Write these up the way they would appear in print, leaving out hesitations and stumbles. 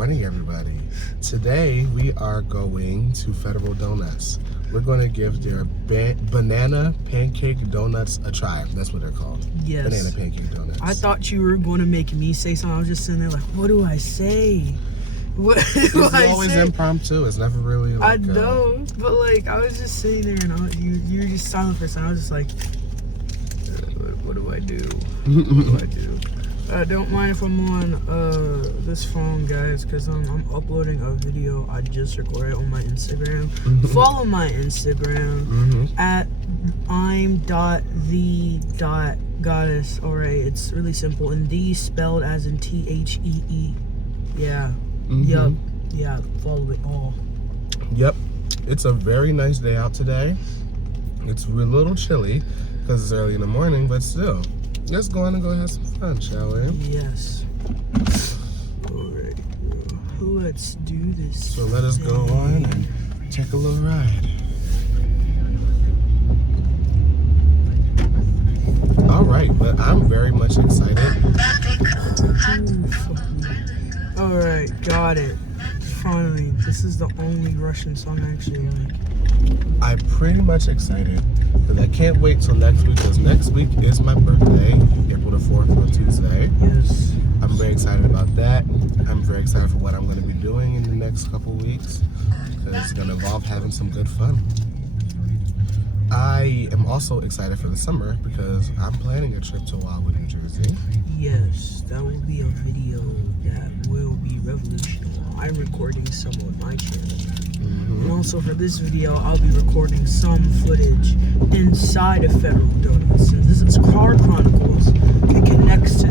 morning, everybody. Today we are going to Federal Donuts. We're going to give their banana pancake donuts a try. That's what they're called. Yes. Banana pancake donuts. I thought you were going to make me say something. I was just sitting there like, what do I say? What do It's I always say? impromptu. It's never really like... I know, but like, I was just sitting there and you were just silent for a second. I was just like, what do I do? What do I do? Don't mind if I'm on this phone, guys, because I'm uploading a video I just recorded on my Instagram. Follow my Instagram at I'm.the.goddess. Alright, it's really simple. And the spelled as in THEE. Yeah. Yup. Yeah, follow it all. Yep. It's a very nice day out today. It's a little chilly because it's early in the morning, but still. Let's go on and go have some fun, shall we? Yes. Alright, let's do this. So let us go on and take a little ride. Alright, but I'm very much excited. Alright, got it. Finally, this is the only Russian song I actually like. I'm pretty much excited because I can't wait till next week, because next week is my birthday, April the 4th on Tuesday. Yes. I'm very excited about that. I'm very excited for what I'm going to be doing in the next couple weeks, because it's going to involve having some good fun. I am also excited for the summer because I'm planning a trip to Wildwood, New Jersey. Yes, that will be a video that will be revolutionary. I'm recording some on my channel. And also for this video, I'll be recording some footage inside of Federal Donuts. Since this is Car Chronicles, it connects to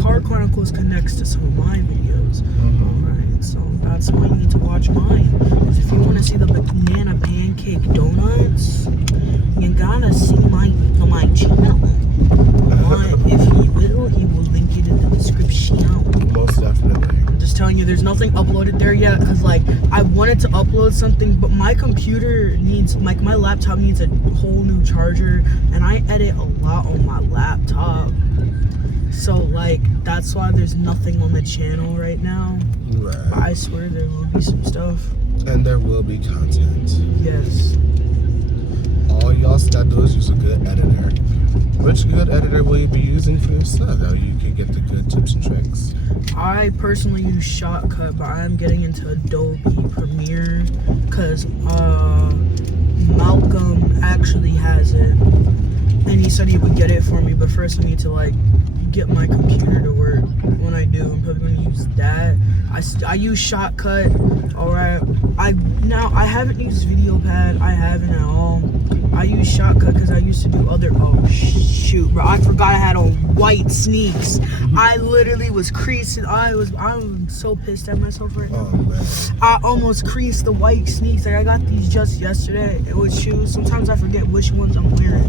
Car Chronicles connects to some of my videos. Alright, so that's why you need to watch mine. Because if you want to see the banana pancake donuts, you gotta see my channel. If he will link it in the description. Most definitely. I'm just telling you, there's nothing uploaded there yet, because like I wanted to upload something, but my computer needs, like my laptop needs a whole new charger, and I edit a lot on my laptop, so like that's why there's nothing on the channel right now. Right. But I swear there will be some stuff. And there will be content. Yes. All y'all gotta do is use a good editor. Which good editor will you be using for your stuff? That you can get the good tips and tricks. I personally use Shotcut, but I'm getting into Adobe Premiere because Malcolm actually has it, and he said he would get it for me. But first, I need to like get my computer to work. When I do, I'm probably gonna use that. I use Shotcut. All right. I haven't used VideoPad. I haven't at all. I use Shotcut because I used to do other. Oh shoot, bro! I forgot I had on white sneaks. I literally was creasing. I'm so pissed at myself right now. Oh man! I almost creased the white sneaks. Like I got these just yesterday. It was shoes. Sometimes I forget which ones I'm wearing.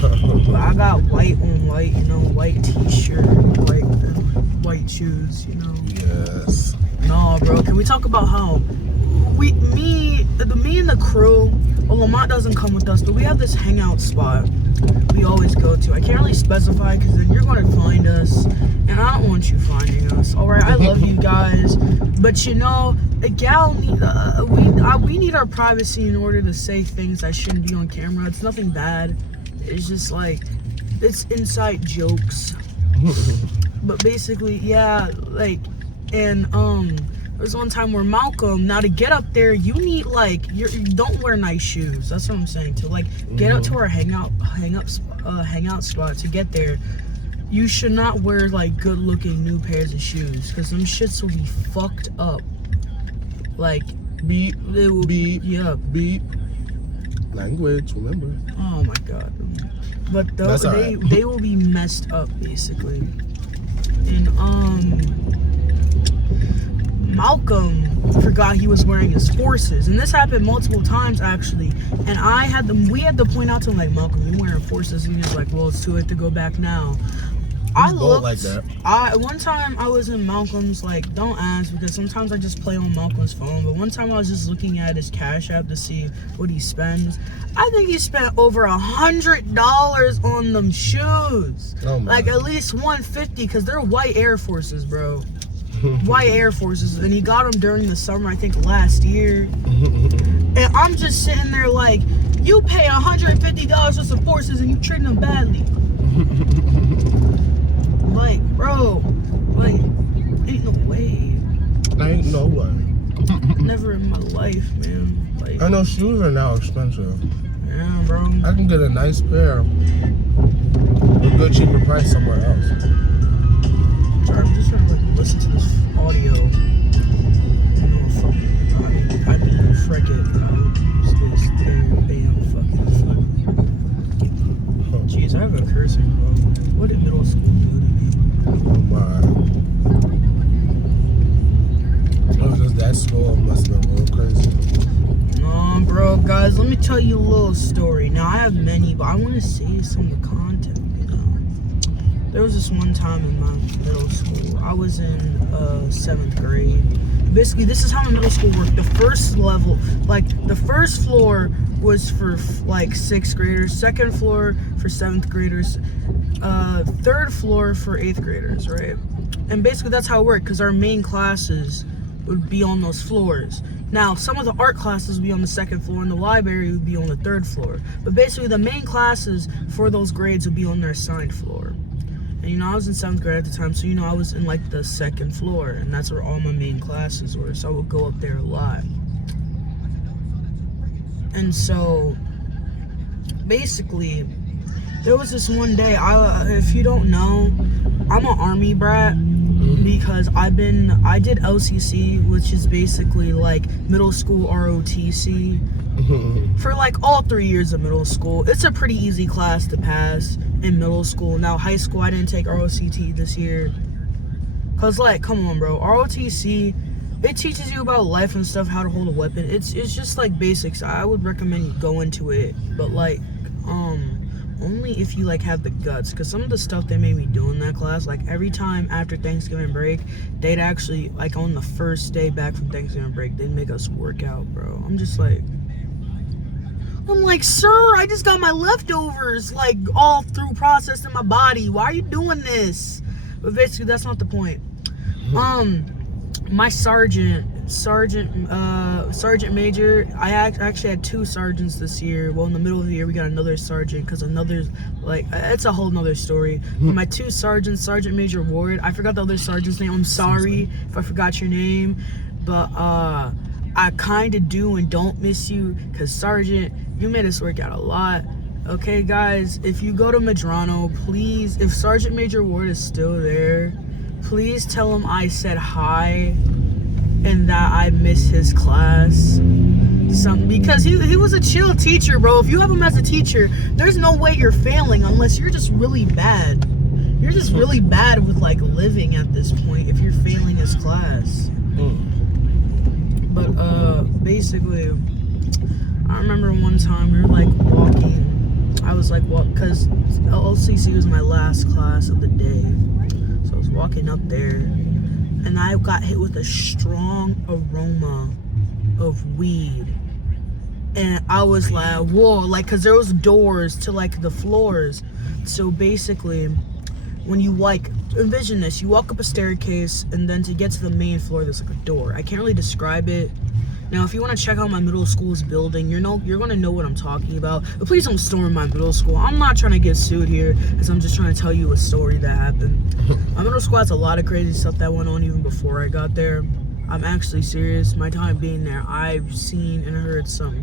But I got white on white. You know, white T-shirt, white shoes. You know. Yes. No, bro. Can we talk about how me and the crew? Well, Lamont doesn't come with us, but we have this hangout spot we always go to. I can't really specify because then you're going to find us, and I don't want you finding us. All right, I love you guys, but you know, a gal we need our privacy in order to say things that shouldn't be on camera. It's nothing bad. It's just like it's inside jokes. But basically, yeah, like, and there was one time where Malcolm, now to get up there, you need like, you don't wear nice shoes. That's what I'm saying. To like get up to our hangout spot, to get there, you should not wear like good looking new pairs of shoes, because them shits will be fucked up. Like Beep. They will beep. Yeah. Beep. Language. Remember. Oh my god. But they will be messed up basically. And Malcolm forgot he was wearing his forces, and this happened multiple times actually. And we had to point out to him like, Malcolm, you wearing forces? And he was like, well, it's too late to go back now. I looked like that. One time I was in Malcolm's, like, don't ask because sometimes I just play on Malcolm's phone, but one time I was just looking at his Cash App to see what he spends. I think he spent over $100 on them shoes. Oh my. Like at least $150 because they're white Air Forces, bro. white Air Forces, and he got them during the summer, I think last year. And I'm just sitting there like, you pay $150 for some forces and you treat them badly. Like, bro, like, ain't no way. Ain't no way. Never in my life, man. Like, I know shoes are now expensive. yeah, bro. I can get a nice pair for a good cheaper price somewhere else. I'm just trying to like listen to this audio. You know, fucking, I mean, frick it. This damn fucking. Jeez, I have a cursing, bro. What did middle school do to me? Oh my. It was just that school must have been a little crazy. No, bro, guys, let me tell you a little story. Now, I have many, but I want to save some of the content, you know. There was this one time in my middle school. I was in 7th grade. Basically, this is how my middle school worked. The first level, like, the first floor was for, like, 6th graders. Second floor for 7th graders. Third floor for 8th graders, right? And basically, that's how it worked, because our main classes would be on those floors. Now, some of the art classes would be on the 2nd floor, and the library would be on the 3rd floor. But basically, the main classes for those grades would be on their assigned floor. And, you know, I was in 7th grade at the time, so, you know, I was in, like, the 2nd floor, and that's where all my main classes were, so I would go up there a lot. And so, basically, there was this one day, if you don't know, I'm an Army brat, because I did LCC, which is basically like middle school ROTC, for like all 3 years of middle school. It's a pretty easy class to pass in middle school. Now, high school, I didn't take ROCT this year. Cause like, come on, bro, ROTC, it teaches you about life and stuff, how to hold a weapon. It's just like basics. I would recommend you go into it, but like, only if you like have the guts, because some of the stuff they made me do in that class, like every time after Thanksgiving break, they'd actually, like on the first day back from Thanksgiving break, they'd make us work out, bro. I'm like, sir, I just got my leftovers like all through processed in my body. Why are you doing this? But basically, that's not the point. My sergeant major, I actually had 2 sergeants this year. Well, in the middle of the year, we got another sergeant, because another's, like, it's a whole nother story. But my 2 sergeants, Sergeant Major Ward, I forgot the other sergeant's name. I'm sorry if I forgot your name. But, I kind of do and don't miss you, because, Sergeant, you made us work out a lot. Okay, guys, if you go to Medrano, please, if Sergeant Major Ward is still there, please tell him I said hi and that I miss his class. Because he was a chill teacher, bro. If you have him as a teacher, there's no way you're failing unless you're just really bad. You're just really bad with like living at this point if you're failing his class. But basically, I remember one time we were like walking. I was like, because LCC was my last class of the day. So I was walking up there, and I got hit with a strong aroma of weed. And I was like, whoa, like, because there was doors to, like, the floors. So basically, when you, like, envision this, you walk up a staircase, and then to get to the main floor, there's, like, a door. I can't really describe it. Now, if you want to check out my middle school's building, you're going to know what I'm talking about. But please don't storm my middle school. I'm not trying to get sued here, because I'm just trying to tell you a story that happened. My middle school has a lot of crazy stuff that went on even before I got there. I'm actually serious. My time being there, I've seen and heard some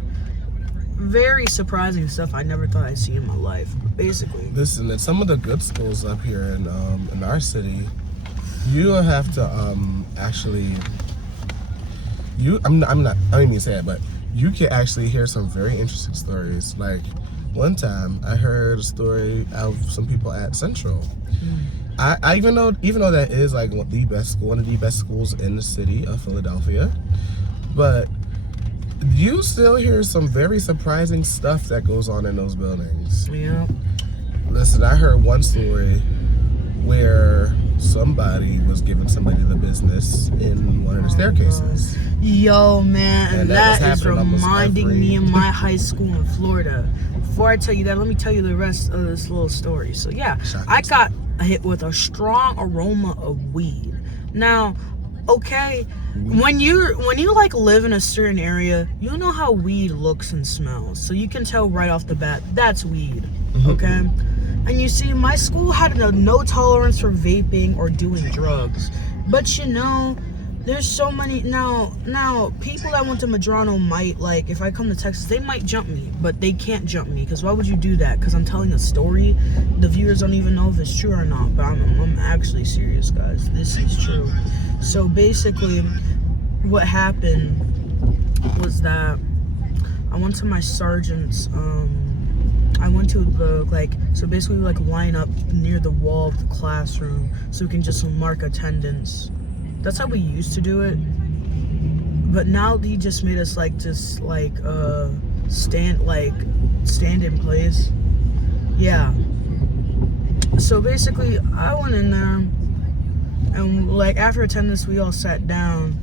very surprising stuff I never thought I'd see in my life. Basically, Listen, at some of the good schools up here in our city, you have to actually. I didn't mean to say it, but you can actually hear some very interesting stories. Like one time, I heard a story of some people at Central. I even though that is like one of the best schools in the city of Philadelphia, but you still hear some very surprising stuff that goes on in those buildings. yeah. Listen, I heard one story where somebody was giving somebody the business in one of the staircases. Yo, man, and that is reminding me of my high school in Florida. Before I tell you that, let me tell you the rest of this little story. So yeah, I got hit with a strong aroma of weed. Now, okay, when you like live in a certain area, you know how weed looks and smells, so you can tell right off the bat that's weed. Okay. And you see, my school had no tolerance for vaping or doing drugs, but you know, there's so many now people that went to Madrano might, like, if I come to Texas, they might jump me, but they can't jump me, because why would you do that? Because I'm telling a story. The viewers don't even know if it's true or not, but I'm actually serious, guys. This is true. So basically what happened was that I went to my sergeant's I went to the, like, so basically like line up near the wall of the classroom so we can just mark attendance. That's how we used to do it, but now he just made us stand in place. Yeah. So basically I went in there, and like after attendance we all sat down,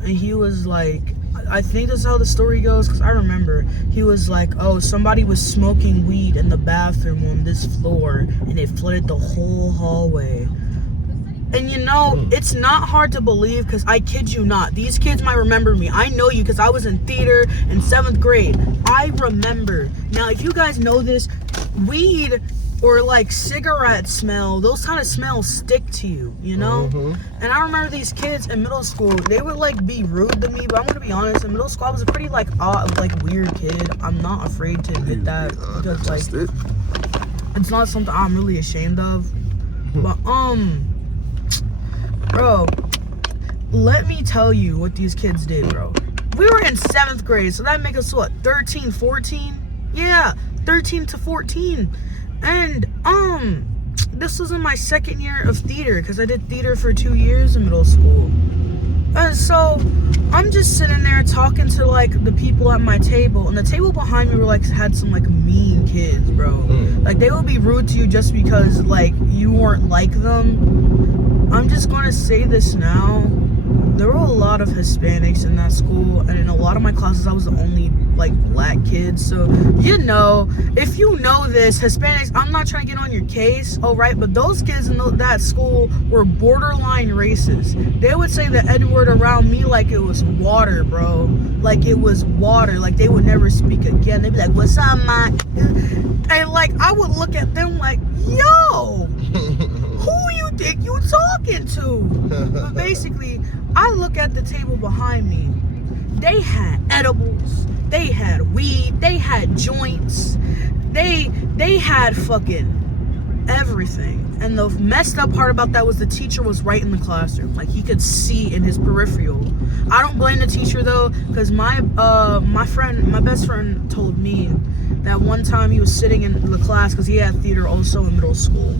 and he was like, I think that's how the story goes, because I remember he was like, oh, somebody was smoking weed in the bathroom on this floor and it flooded the whole hallway. And you know, it's not hard to believe, because I kid you not, these kids might remember me. I know you because I was in theater in 7th grade. I remember. Now, if you guys know this, weed or like cigarette smell, those kind of smells stick to you, you know? And I remember these kids in middle school, they would like be rude to me, but I'm gonna be honest, in middle school I was a pretty like odd, like weird kid. I'm not afraid to admit that, because like it's not something I'm really ashamed of. But bro, let me tell you what these kids did, bro. We were in 7th grade, so that make us what, 13, 14? Yeah, 13 to 14. And this was in my 2nd year of theater, because I did theater for 2 years in middle school. And so I'm just sitting there talking to like the people at my table, and the table behind me were like, had some like mean kids, bro. Like they would be rude to you just because like you weren't like them. I'm just gonna say this now. There were a lot of Hispanics in that school, and in a lot of my classes I was the only like black kid. So you know, if you know this, Hispanics, I'm not trying to get on your case, alright, but those kids in that school were borderline racist. They would say the N-word around me like it was water, bro. Like it was water. Like they would never speak again. They'd be like, what's up, man? And like I would look at them like, yo, who you think you talking to? But basically, I look at the table behind me. They had edibles, they had weed, they had joints, they had fucking everything. And the messed up part about that was the teacher was right in the classroom. Like he could see in his peripheral. I don't blame the teacher though, because my best friend told me that one time he was sitting in the class, because he had theater also in middle school,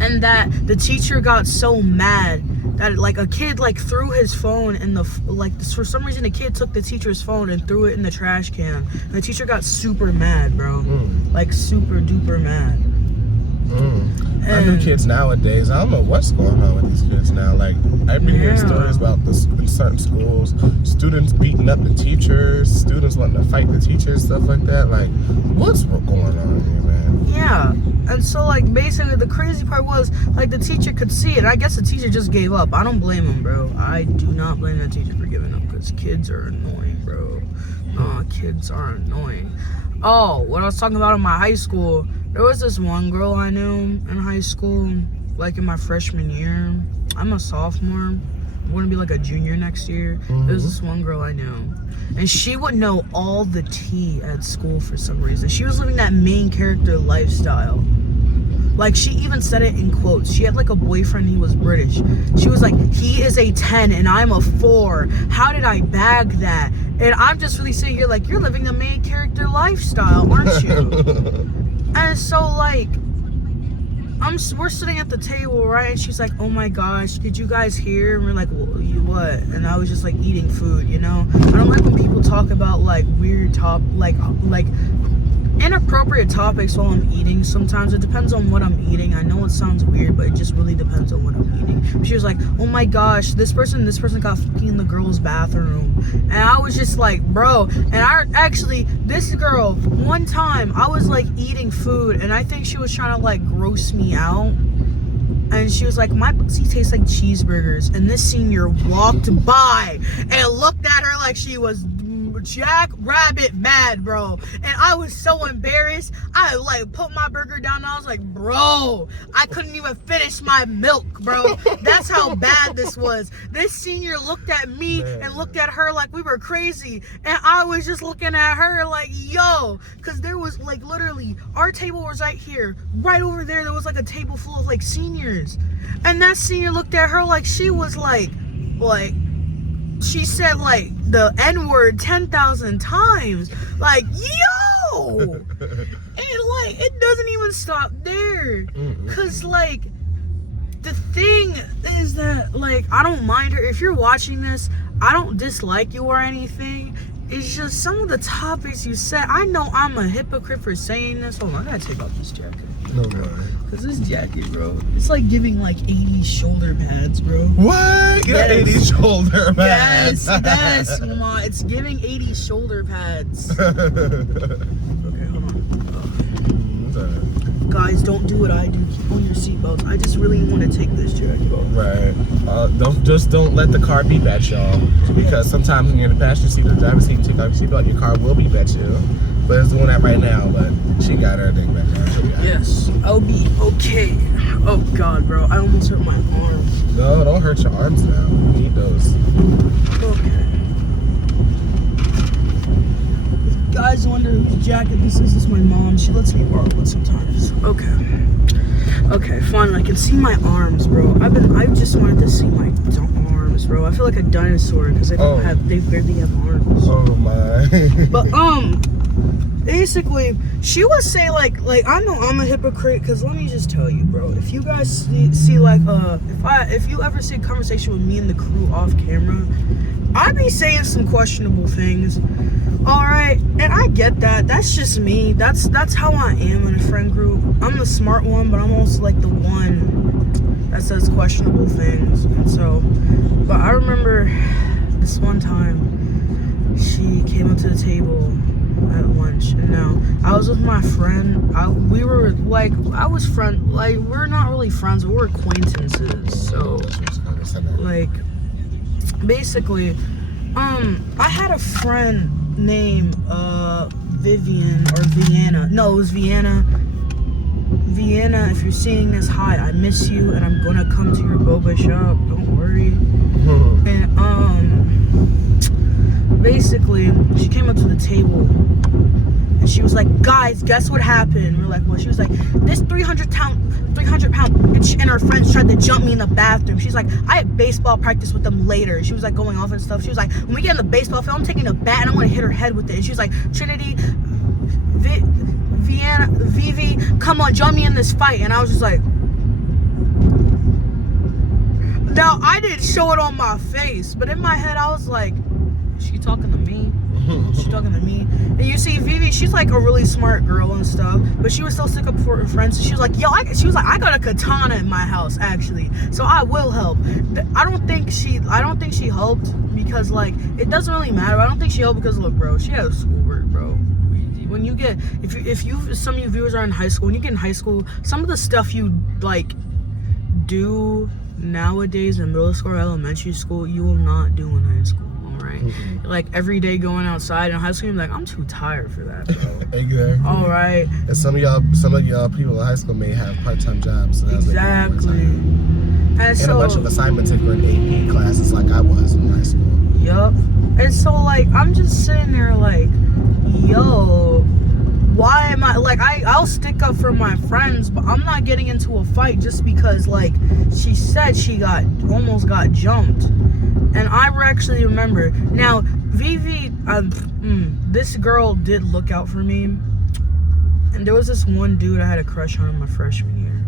and that the teacher got so mad that like a kid like threw his phone in the, like for some reason a kid took the teacher's phone and threw it in the trash can, and the teacher got super mad, bro. Like super duper mad. I know kids nowadays, I don't know what's going on with these kids now. Like I've been hearing stories about this in certain schools, students beating up the teachers, students wanting to fight the teachers, stuff like that. Like what's going on here, man? Yeah. And so like basically the crazy part was like the teacher could see it. I guess the teacher just gave up. I don't blame him, bro. I do not blame the teacher for giving up, because kids are annoying, bro. Kids are annoying. Oh, what I was talking about in my high school, there was this one girl I knew in high school, like in my freshman year. I'm a sophomore. I'm gonna be like a junior next year. There was this one girl I knew, and she would know all the tea at school for some reason. She was living that main character lifestyle. Like she even said it in quotes. She had like a boyfriend, he was British. She was like, he is a 10 and I'm a 4. How did I bag that? And I'm just really sitting here like, you're living the main character lifestyle, aren't you? And so like, we're sitting at the table, right? And she's like, oh my gosh, did you guys hear? And we're like, well, you what? And I was just like eating food, you know? I don't like when people talk about like weird like inappropriate topics while I'm eating. Sometimes it depends on what I'm eating. I know it sounds weird, but it just really depends on what I'm eating. She was like, oh my gosh, this person got fucking in the girl's bathroom. And I was just like, bro. And this girl, one time I was like eating food, and I think she was trying to like gross me out. And she was like, my pussy tastes like cheeseburgers. And this senior walked by and looked at her like she was Jack Rabbit mad, bro. And I was so embarrassed. I like put my burger down and I was like, bro, I couldn't even finish my milk, bro. That's how bad this was. This senior looked at me and looked at her like we were crazy. And I was just looking at her like, yo, because there was like literally our table was right here. Right over there was like a table full of like seniors. And that senior looked at her like she was like she said like the N-word 10,000 times. Like, yo! And like, it doesn't even stop there. Cause like, the thing is that like, I don't mind her. If you're watching this, I don't dislike you or anything. It's just some of the topics you said. I know I'm a hypocrite for saying this. Hold on, I gotta take off this jacket. No way. Cause this jacket, bro, it's like giving like 80s shoulder pads, bro. What? You got 80s shoulder pads. Yes, Mama. It's giving 80s shoulder pads. Okay, hold on. Guys, don't do what I do. Keep on your seatbelts. I just really want to take this jacket off. Right. Don't let the car beep at y'all. Because sometimes when you're in the passenger seat or the driver's seat, you take off your seatbelt, your car will beep at you. But it's doing that right now, but she got her thing back there. Yes, I'll be okay. Oh God, bro, I almost hurt my arm. No, don't hurt your arms now. You need those. Okay. If guys wonder whose jacket this is my mom. She lets me borrow it sometimes. Okay. Okay, fine. I can see my arms, bro. I just wanted to see my arms, bro. I feel like a dinosaur because they barely have arms. Oh my. But basically, she would say like I know I'm a hypocrite because let me just tell you, bro. If you guys see like if you ever see a conversation with me and the crew off camera, I be saying some questionable things. All right, and I get that. That's just me. That's how I am in a friend group. I'm the smart one, but I'm also like the one that says questionable things. And so, but I remember this one time she came up to the table at lunch, and now I was with my friend. We're not really friends, but we're acquaintances. So like basically I had a friend named Vivian or Vienna. No, it was Vienna. Vienna, if you're seeing this, hi, I miss you and I'm gonna come to your boba shop, don't worry. And basically she came up to the table and she was like, guys, guess what happened? We're like, what? She was like, this 300 pound bitch and her friends tried to jump me in the bathroom. She's like, I had baseball practice with them later. She was like going off and stuff. She was like, when we get in the baseball field, I'm taking a bat and I'm gonna hit her head with it. And she was like, Trinity, Vienna, Vivi, come on, join me in this fight. And I was just like, now I didn't show it on my face, but in my head I was like, is she talking to me? She's talking to me. And you see Vivi, she's like a really smart girl and stuff, but she was still stick up for her friends. So she was like, yo, I got a katana in my house actually, so I will help. I don't think she helped because like it doesn't really matter. I don't think she helped because look, bro, she has schoolwork, bro. When you get, if you some of you viewers are in high school, when you get in high school, some of the stuff you like do nowadays in middle school or elementary school, you will not do in high school. Right? Like every day going outside in high school, you're like, I'm too tired for that, bro. Exactly. All right. And some of y'all people in high school may have part-time jobs. So exactly. And a bunch of assignments if you're in AP classes like I was in high school. Yup. And so like I'm just sitting there like, yo, why am I like I'll stick up for my friends, but I'm not getting into a fight just because like she said she almost got jumped. And I actually remember. Now, Vivi, this girl did look out for me. And there was this one dude I had a crush on in my freshman year.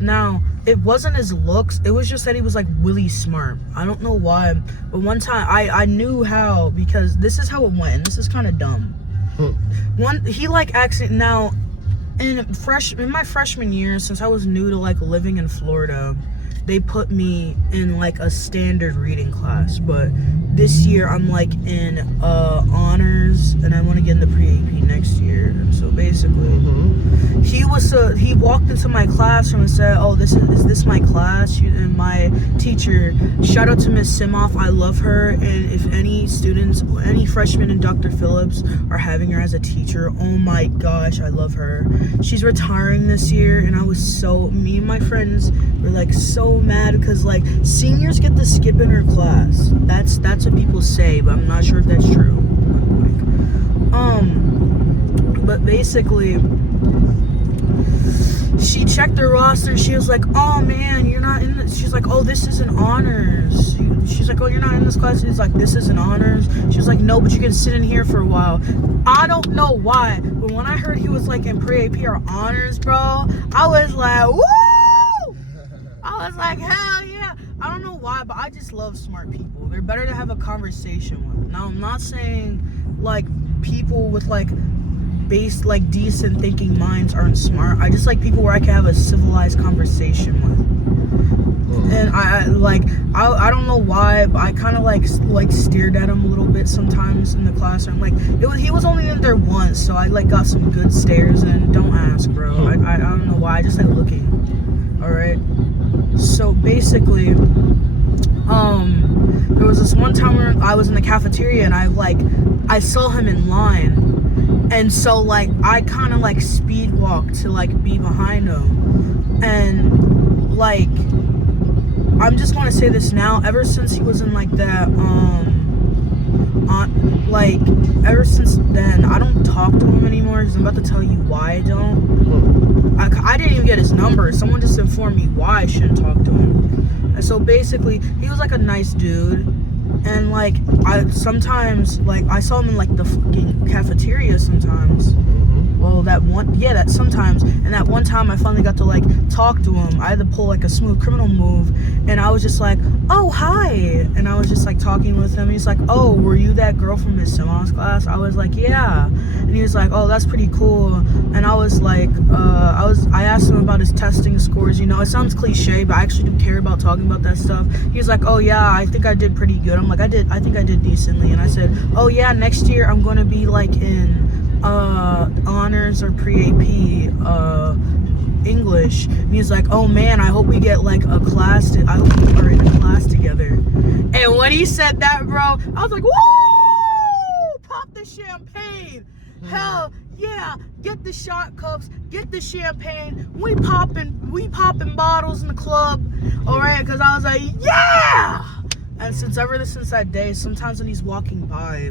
Now, it wasn't his looks. It was just that he was like really smart. I don't know why. But one time, I knew how because this is how it went. And this is kind of dumb. He like accident. Now, in my freshman year, since I was new to like living in Florida, they put me in like a standard reading class, but this year I'm like in honors and I want to get into pre-AP next year. So basically he was he walked into my classroom and said, "Oh, is this my class?" And my teacher, shout out to Miss Simoff, I love her. And if any students, any freshmen in Dr. Phillips are having her as a teacher, oh my gosh, I love her. She's retiring this year, and me and my friends were like so mad because like seniors get to skip in her class. That's what people say, but I'm not sure if that's true. But basically, she checked her roster. She was like, "Oh man, you're not in this." She's like, "Oh, this isn't honors." She's like, "Oh, you're not in this class." He's like, "This isn't honors." She was like, "No, but you can sit in here for a while." I don't know why, but when I heard he was like in pre-AP or honors, bro, I was like, woo! I was like, hell yeah. I don't know why, but I just love smart people. They're better to have a conversation with. Now, I'm not saying like people with like decent thinking minds aren't smart. I just like people where I can have a civilized conversation with. And I don't know why, but I kind of like stared at him a little bit sometimes in the classroom. Like he was only in there once, so I like got some good stares. And don't ask, bro. I don't know why. I just like looking. All right. So basically, there was this one time where I was in the cafeteria and I saw him in line. And so, like, I kind of, like, speed walked to, like, be behind him. And, like, I'm just going to say this now. Ever since he was in, like, that, ever since then, I don't talk to him anymore. Because I'm about to tell you why I don't. I didn't even get his number. Someone just informed me why I shouldn't talk to him. And so, basically, he was, like, a nice dude. And like I saw him in like the fucking cafeteria sometimes. Well, sometimes. And that one time I finally got to like talk to him. I had to pull like a smooth criminal move, and I was just like, "Oh, hi," and I was just like talking with him. He's like, "Oh, were you that girl from Miss Simoff's class?" I was like, "Yeah," and he was like, "Oh, that's pretty cool." And I was like, I asked him about his testing scores. You know, it sounds cliche, but I actually do care about talking about that stuff. He was like, "Oh yeah, I think I did pretty good." I'm like, I think I did decently. And I said, "Oh yeah, next year I'm gonna be like in honors or pre-AP English." And he's like, "Oh man, I hope we get like I hope we are in a class together." And when he said that, bro, I was like, woo! Pop the champagne. Hell yeah, get the shot cups, get the champagne. We popping bottles in the club. Alright, because I was like, yeah! And since that day, sometimes when he's walking by,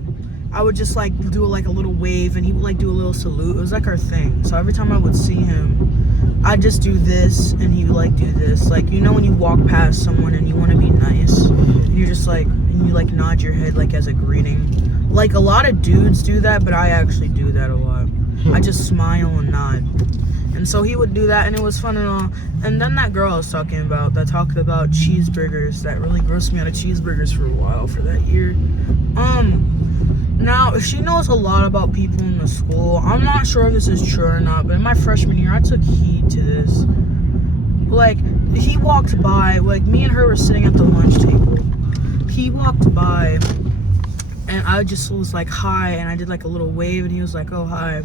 I would just like do like a little wave, and he would like do a little salute. It was like our thing. So every time I would see him, I'd just do this, and he would like do this. Like, you know when you walk past someone and you want to be nice, and you're just like, and you like nod your head like as a greeting. Like a lot of dudes do that, but I actually do that a lot. I just smile and nod. And so he would do that, and it was fun and all. And then that girl I was talking about that talked about cheeseburgers, that really grossed me out of cheeseburgers for a while for that year. Now, she knows a lot about people in the school. I'm not sure if this is true or not, but in my freshman year, I took heed to this. Like, he walked by, like, me and her were sitting at the lunch table. He walked by, and I just was like, hi, and I did like a little wave, and he was like, oh, hi.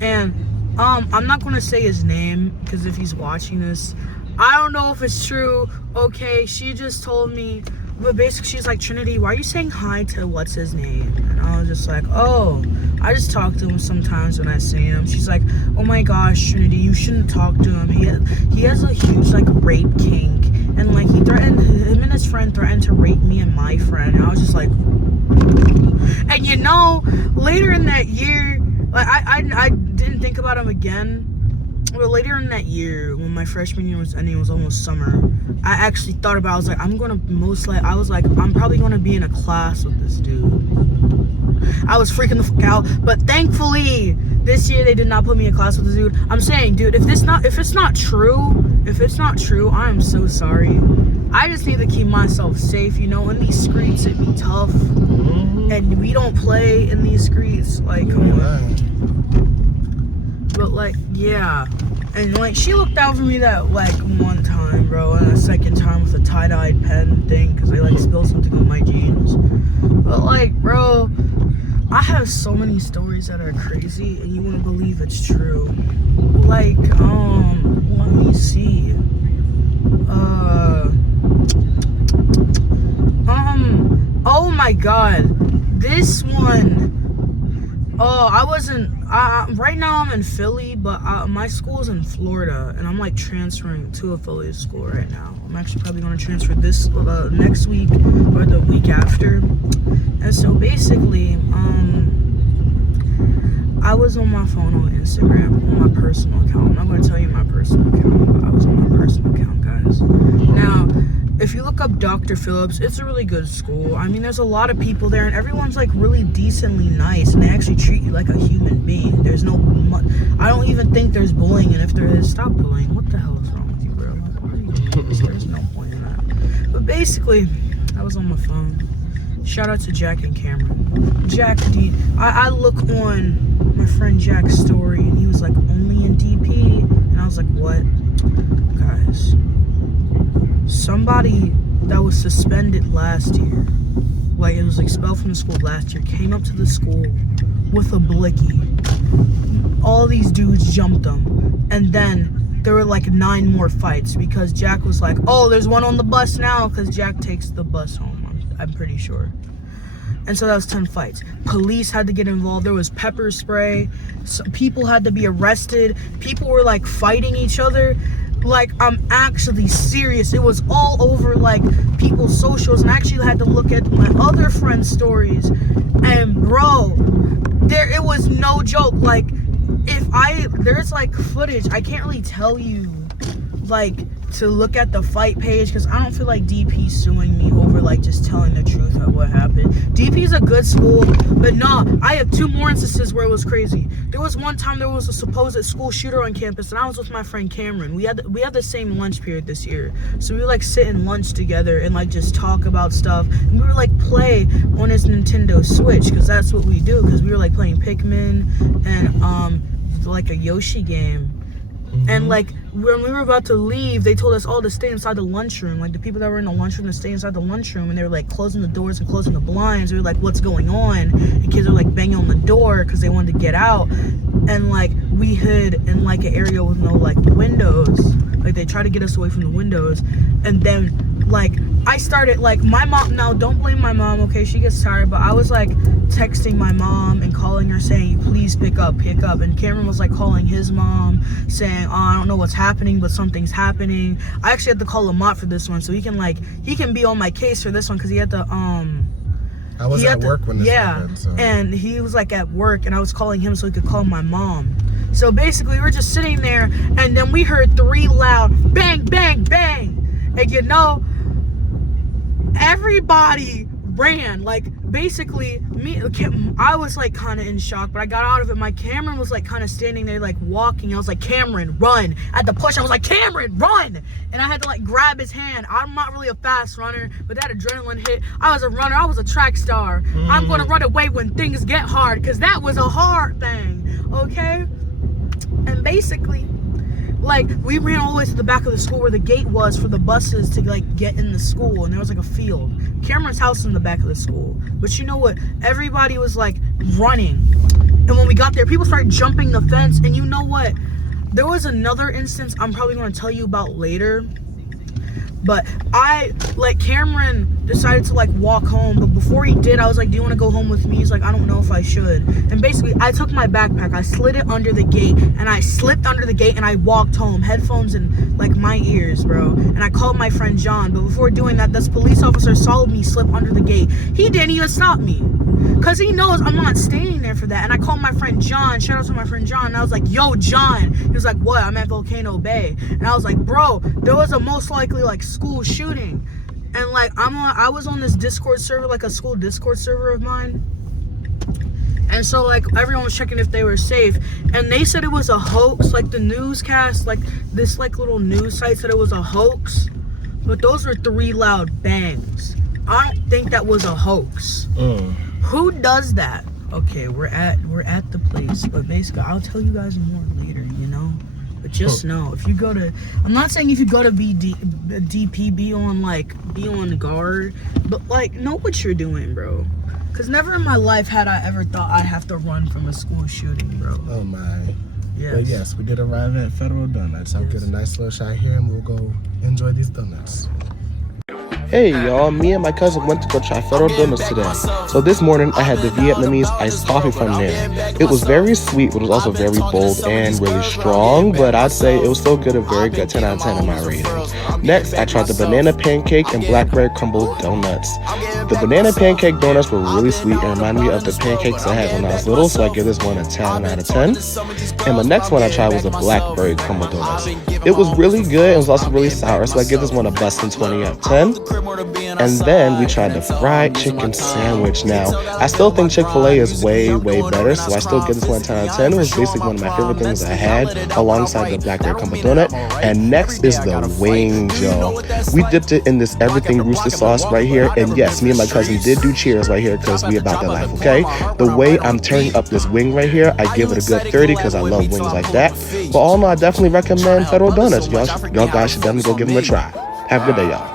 And, I'm not gonna say his name, because if he's watching this, I don't know if it's true. Okay, she just told me, but basically she's like, Trinity, why are you saying hi to what's his name? And I was just like, oh, I just talk to him sometimes when I see him. She's like, oh my gosh, Trinity, you shouldn't talk to him. He has a huge like rape kink, and like him and his friend threatened to rape me and my friend. And I was just like, and you know, later in that year, like I didn't think about him again. But later in that year, when my freshman year was ending, it was almost summer, I actually thought about it. I was like, I'm probably gonna be in a class with this dude. I was freaking the fuck out, but thankfully this year they did not put me in class with this dude. I'm saying, dude, if it's not true, I am so sorry. I just need to keep myself safe, you know. In these streets, it be tough, and we don't play in these streets. Like, come on. But like, yeah, and like she looked out for me that like one time, bro, and a second time with a tie-dyed pen thing because I like spilled something on my jeans. But like, bro, I have so many stories that are crazy, and you wouldn't believe it's true. Like, let me see. Oh my God, this one. Oh, right now I'm in Philly, but my school's in Florida, and I'm like transferring to a Philly school right now. I'm actually probably going to transfer this next week or the week after. And so basically, I was on my phone on Instagram, on my personal account. I'm not going to tell you my personal account, but I was on my personal account, guys. Now, if you look up Dr. Phillips, it's a really good school. I mean, there's a lot of people there, and everyone's like really decently nice, and they actually treat you like a human being. There's no, I don't even think there's bullying, and if there is, stop bullying. What the hell is wrong with you, bro? Like, why are you doing this? There's no point in that. But basically, I was on my phone. Shout out to Jack and Cameron. Jack, I look on my friend Jack's story, and he was like, only in DP, and I was like, what? Guys, somebody that was suspended last year, like it was expelled from the school last year, came up to the school with a blicky. All these dudes jumped them, and then there were like 9 more fights because Jack was like, oh, there's one on the bus now, because Jack takes the bus home, I'm pretty sure. And so that was 10 fights. Police had to get involved. There was pepper spray. People had to be arrested. People were like fighting each other. Like, I'm actually serious. It was all over like people's socials, and I actually had to look at my other friends' stories. And bro, it was no joke. Like, there's like footage. I can't really tell you like to look at the fight page because I don't feel like DP's suing me over like just telling the truth of what happened. DP's a good school, but nah, I have 2 more instances where it was crazy. There was one time there was a supposed school shooter on campus, and I was with my friend Cameron. We had the same lunch period this year, so we would like sit and lunch together and like just talk about stuff. And we were like play on his Nintendo Switch because that's what we do. Because we were like playing Pikmin and like a Yoshi game. And like when we were about to leave, they told us all to stay inside the lunchroom. Like the people that were in the lunchroom to stay inside the lunchroom, and they were like closing the doors and closing the blinds. We were like, "What's going on?" And kids were like banging on the door because they wanted to get out. And like we hid in like an area with no like windows. Like they tried to get us away from the windows, and then like I started like my mom. Now don't blame my mom, okay? She gets tired, but I was like texting my mom and calling her saying, "Please pick up." And Cameron was like calling his mom saying, "Oh, I don't know what's happening, but something's happening." I actually had to call Lamont for this one, so he can be on my case for this one because he had to I was at work when this happened. So. And he was like at work, and I was calling him so he could call my mom. So basically, we were just sitting there, and then we heard 3 loud bang, bang, bang, and you know, everybody ran. Like basically, I was like kind of in shock, but I got out of it. My Cameron was like kind of standing there, like walking. I was like, "Cameron, run!" I had to push. I was like, "Cameron, run!" And I had to like grab his hand. I'm not really a fast runner, but that adrenaline hit. I was a runner. I was a track star. I'm gonna run away when things get hard, because that was a hard thing. Okay. And basically, like, we ran all the way to the back of the school where the gate was for the buses to like get in the school, and there was like a field. Cameron's house is in the back of the school. But you know what? Everybody was like running. And when we got there, people started jumping the fence. And you know what? There was another instance I'm probably going to tell you about later. But Cameron decided to like walk home, but before he did, I was like, "Do you want to go home with me?" He's like, "I don't know if I should." And basically, I took my backpack, I slid it under the gate, and I slipped under the gate, and I walked home, headphones in like my ears, bro. And I called my friend John, but before doing that, this police officer saw me slip under the gate. He didn't even stop me, because he knows I'm not staying there for that. And I called my friend John, shout out to my friend John, and I was like, "Yo, John." He was like, "What?" "I'm at Volcano Bay." And I was like, "Bro, there was a most likely like school shooting." And like I was on this Discord server, like a school Discord server of mine. And so like everyone was checking if they were safe, and they said it was a hoax. Like the newscast, like this like little news site said it was a hoax. But those were 3 loud bangs. I don't think that was a hoax. Who does that? Okay, we're at the place, but basically I'll tell you guys more later, you know. But just know, if you go to, I'm not saying if you go to DP, be on guard, but like know what you're doing, bro. Because never in my life had I ever thought I'd have to run from a school shooting, bro. Oh my. Yes. But yes, we did arrive at Federal Donuts. I'll get a nice little shot here and we'll go enjoy these donuts. Hey y'all, me and my cousin went to go try Federal Donuts today. So this morning I had the Vietnamese iced coffee from there. It was very sweet, but it was also very bold and really strong, but I'd say it was still good, a very good 10 out of 10 in my rating. Next, I tried the banana pancake and blackberry crumble donuts. The banana pancake donuts were really sweet and reminded me of the pancakes I had when I was little, so I give this one a 10 out of 10. And the next one I tried was the blackberry crumble donuts. It was really good and was also really sour, so I give this one a bustin' 20 out of 10. And then we tried the fried chicken sandwich. Now, I still think Chick-fil-A is way, way better, so I still give this one 10 out of 10. It was basically one of my favorite things I had alongside the blackberry crumble donut. And next is the wings, yo. We dipped it in this everything rooster sauce right here. And yes, me and my cousin did do cheers right here because we about that life, okay? The way I'm tearing up this wing right here, I give it a good 30 because I love wings like that. But all in all, I definitely recommend Federal Donuts. Y'all guys should definitely go give them a try. Have a good day, y'all.